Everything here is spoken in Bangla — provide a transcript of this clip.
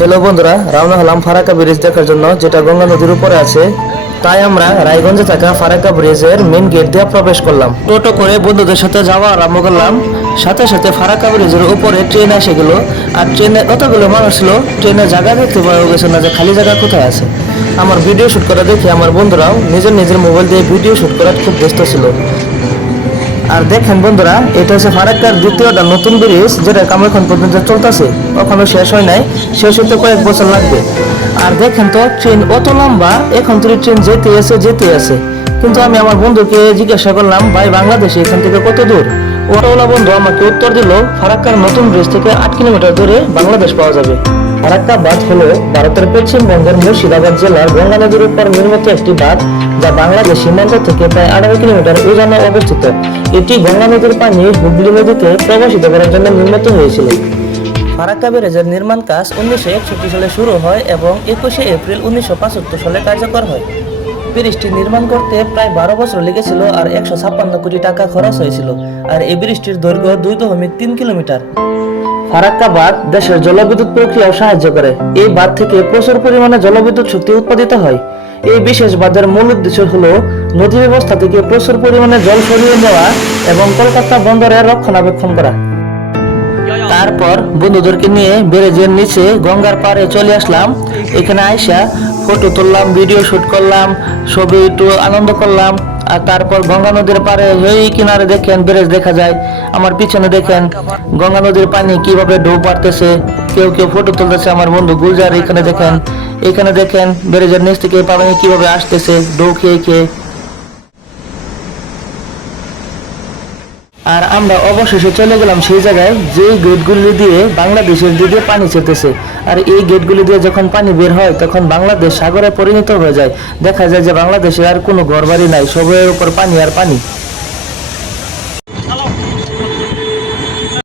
হ্যালো বন্ধুরা, রওনা হলাম ফারাক্কা ব্রিজ দেখার জন্য, যেটা গঙ্গা নদীর উপরে আছে। তাই আমরা রায়গঞ্জে থাকা ফারাক্কা ব্রিজের মেন গেট দিয়ে প্রবেশ করলাম। টোটো করে বন্ধুদের সাথে যাওয়া আরম্ভ করলাম। সাথে সাথে ফারাক্কা ব্রিজের উপরে ট্রেন এসে গেল। আর ট্রেনে কতগুলো মানুষ ছিল ট্রেনের জায়গা দেখতে পাওয়া গেছে না যে খালি জায়গা কোথায় আছে। আমার ভিডিও শ্যুট করা দেখে আমার বন্ধুরাও নিজের নিজের মোবাইল দিয়ে ভিডিও শ্যুট করার খুব ব্যস্ত ছিল। আর দেখেন বন্ধুরা, এটা হচ্ছে ফারাক্কার দ্বিতীয়টা নতুন ব্রিজ যেটা কাম পর্যন্ত চলতেছে। কখনো শেষ হয় নাই, শেষ হতে কয়েক বছর লাগবে। আর দেখেন তো ট্রেন অত লম্বা, এখন তো ট্রেন যেতে আছে যেতে আছে। কিন্তু আমি আমার বন্ধুকে জিজ্ঞাসা করলাম, ভাই, বাংলাদেশে এখান থেকে কত দূর? ওটাওয়ালা বন্ধু, আমাকে উত্তর দিল, ফারাক্কার নতুন ব্রিজ থেকে আট কিলোমিটার দূরে বাংলাদেশ পাওয়া যাবে। ফারাক্কা বাঁধ হলো ভারতের পশ্চিমবঙ্গের মুর্শিদাবাদ জেলার গঙ্গা নদীর উপর নির্মিত একটি বাঁধ, যা বাংলাদেশ সীমান্ত থেকে প্রায় আঠারো কিলোমিটার উজানে অবস্থিত। এটি গঙ্গা নদীর পানি হুগলি নদীতে প্রবাসিত করার জন্য নির্মিত হয়েছিল। ফারাক্কা ব্যারেজের নির্মাণ কাজ উনিশশো একষট্টি সালে শুরু হয় এবং একুশে এপ্রিল উনিশশো পঁচাত্তর সালে কার্যকর হয়। ব্রিজটি নির্মাণ করতে প্রায় বারো বছর লেগেছিল আর একশো ছাপ্পান্ন কোটি টাকা খরচ হয়েছিল আর এই ব্রিজটির দৈর্ঘ্য দুই দশমিক তিন কিলোমিটার। ফারাক্কা বাঁধ দেশের জলবিদ্যুৎ প্রক্রিয়াও সাহায্য করে। এই বাঁধ থেকে প্রচুর পরিমাণে জলবিদ্যুৎ শক্তি উৎপাদিত হয়। এই বিশেষ বাঁধের মূল উদ্দেশ্য হলো নদী ব্যবস্থা থেকে প্রচুর পরিমাণে জল সরিয়ে নেওয়া এবং কলকাতা বন্দরের রক্ষণাবেক্ষণ করা। তারপর বন্ধুদেরকে নিয়ে ব্যারেজের নিচে গঙ্গার পাড়ে চলে আসলাম। এখানে আইসা ফটো তুললাম, ভিডিও শুট করলাম, ছবি একটু আনন্দ করলাম। আর তারপর গঙ্গা নদীর পাড়ে এই কিনারে দেখেন ব্যারেজ দেখা যায়। আমার পিছনে দেখেন গঙ্গা নদীর পানি কীভাবে ঢৌ পারতেছে কেউ কেউ ফটো তুলতেছে, আমার বন্ধু গুলজার এখানে দেখেন। এখানে দেখেন ব্যারেজের নিচ থেকে পানি কীভাবে আসতেছে ঢৌ খেয়ে খেয়ে। আর আমরা অবশেষে চলে গেলাম সেই জায়গায়, যেই গেটগুলি দিয়ে বাংলাদেশের দিকে পানি চেতেছে আর এই গেটগুলি দিয়ে যখন পানি বের হয়, তখন বাংলাদেশ সাগরে পরিণত হয়ে যায়। দেখা যায় যে বাংলাদেশে আর কোনো ঘরবাড়ি নাই, সবের উপর পানি আর পানি।